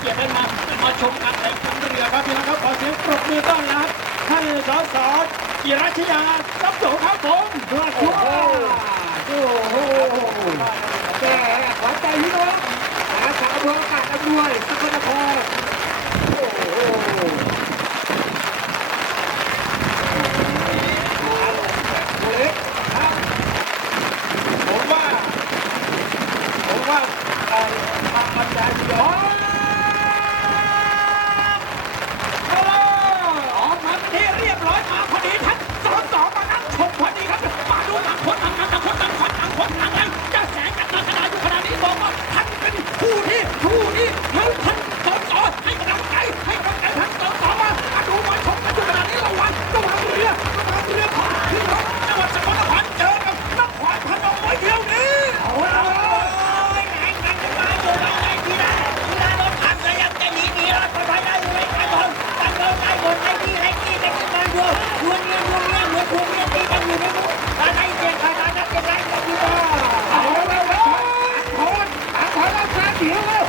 เกียรติได้มามาชมการแข่งขันเรือครับพี่น้องครับขอเสียงปรบมือต้อนรับท่านสอสอกิรัชยาตับโสครับผมโอ้โหโอ้โหแกขอใจพี่น้องอาสาพลอากาศอำนวยสกลนครโอ้โหผมว่าผมว่า Yeah.